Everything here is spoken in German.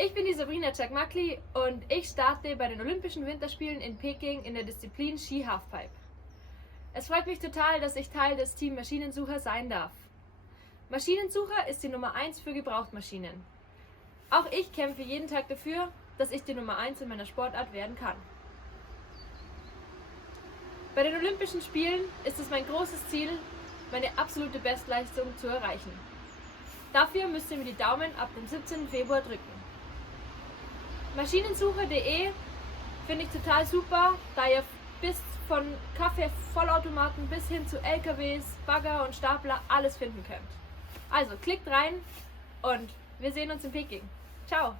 Ich bin die Sabrina Czakmakli und ich starte bei den Olympischen Winterspielen in Peking in der Disziplin Ski Halfpipe. Es freut mich total, dass ich Teil des Team Maschinensucher sein darf. Maschinensucher ist die Nummer 1 für Gebrauchtmaschinen. Auch ich kämpfe jeden Tag dafür, dass ich die Nummer 1 in meiner Sportart werden kann. Bei den Olympischen Spielen ist es mein großes Ziel, meine absolute Bestleistung zu erreichen. Dafür müsst ihr mir die Daumen ab dem 17. Februar drücken. Maschinensucher.de finde ich total super, da ihr bis von Kaffee-Vollautomaten bis hin zu LKWs, Bagger und Stapler alles finden könnt. Also klickt rein und wir sehen uns in Peking. Ciao!